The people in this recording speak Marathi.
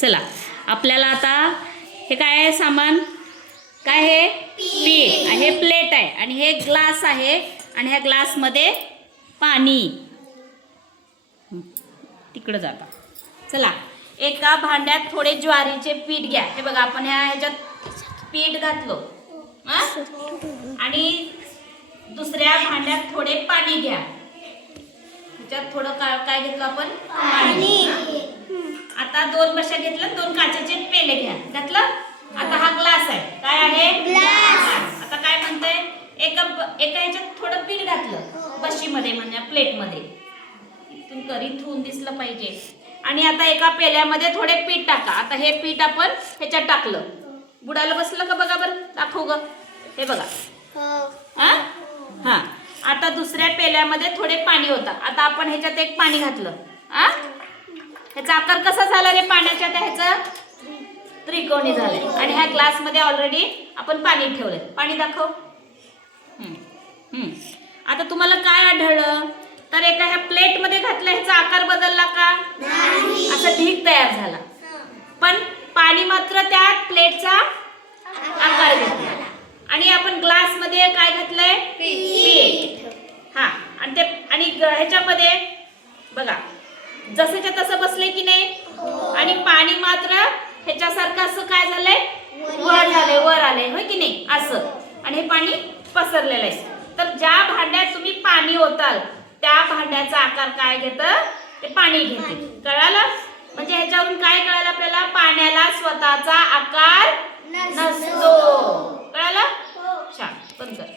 चला आपल्याला आता हे काय आहे सामान, काय हे पीठ, हे प्लेट आहे आणि हे ग्लास आहे आणि ह्या ग्लासमध्ये पाणी. तिकडं जाता. चला एका भांड्यात थोडे ज्वारीचे पीठ घ्या. हे बघा आपण ह्याच्यात पीठ घातलो आणि दुसऱ्या भांड्यात थोडे पाणी घ्या. ह्याच्यात थोडं काय घेतलं आपण, पाणी. आता दोन बशा घेतल्या, दोन काचेचे पेले घ्या. घातलं. आता हा ग्लास आहे. काय आहे, ग्लास. आता काय म्हणतंय, एका ह्याच्यात थोडं पीठ घातलं बशीमध्ये, म्हणजे प्लेटमध्ये. इथून करीथून दिसलं पाहिजे. आणि आता एका पेल्यामध्ये थोडे पीठ टाका. आता हे पीठ आपण ह्याच्यात टाकलं. बुडाला बसलं का बघा बरं, दाखव ग. हे बघा. हा. आता दुसऱ्या पेल्यामध्ये थोडे पाणी होता. आता आपण ह्याच्यात एक पाणी घातलं. ह्याचा आकार कसा झाला रे पाण्याच्या, ह्याचा त्रिकोणी झालाय. आणि ह्या ग्लास मध्ये ऑलरेडी आपण पाणी ठेवलंय. पाणी दाखव. आता तुम्हाला काय आढळलं, तर एका ह्या प्लेट मध्ये घातलं, ह्याचा आकार बदलला का, असं ढीग तयार झाला. पण पाणी मात्र त्या प्लेटचा आकार घेतला. आणि आपण ग्लास मध्ये काय घातलंय, पीठ. हा. आणि ह्याच्यामध्ये बघा जसंच्या तसं बसले की नाही. आणि पाणी मात्र ह्याच्यासारखं असं काय झालंय, वर झालंय, वर आलंय, होय की नाही, असं. आणि हे पाणी पसरलेलं आहे. तर ज्या भांड्यात तुम्ही पाणी ओताल त्या भांड्याचा आकार काय घेतं, ते पाणी घेते. कळालं. म्हणजे ह्याच्यावरून काय कळालं आपल्याला, पाण्याला स्वतःचा आकार नसतो. कळालं. छान. बंद कर.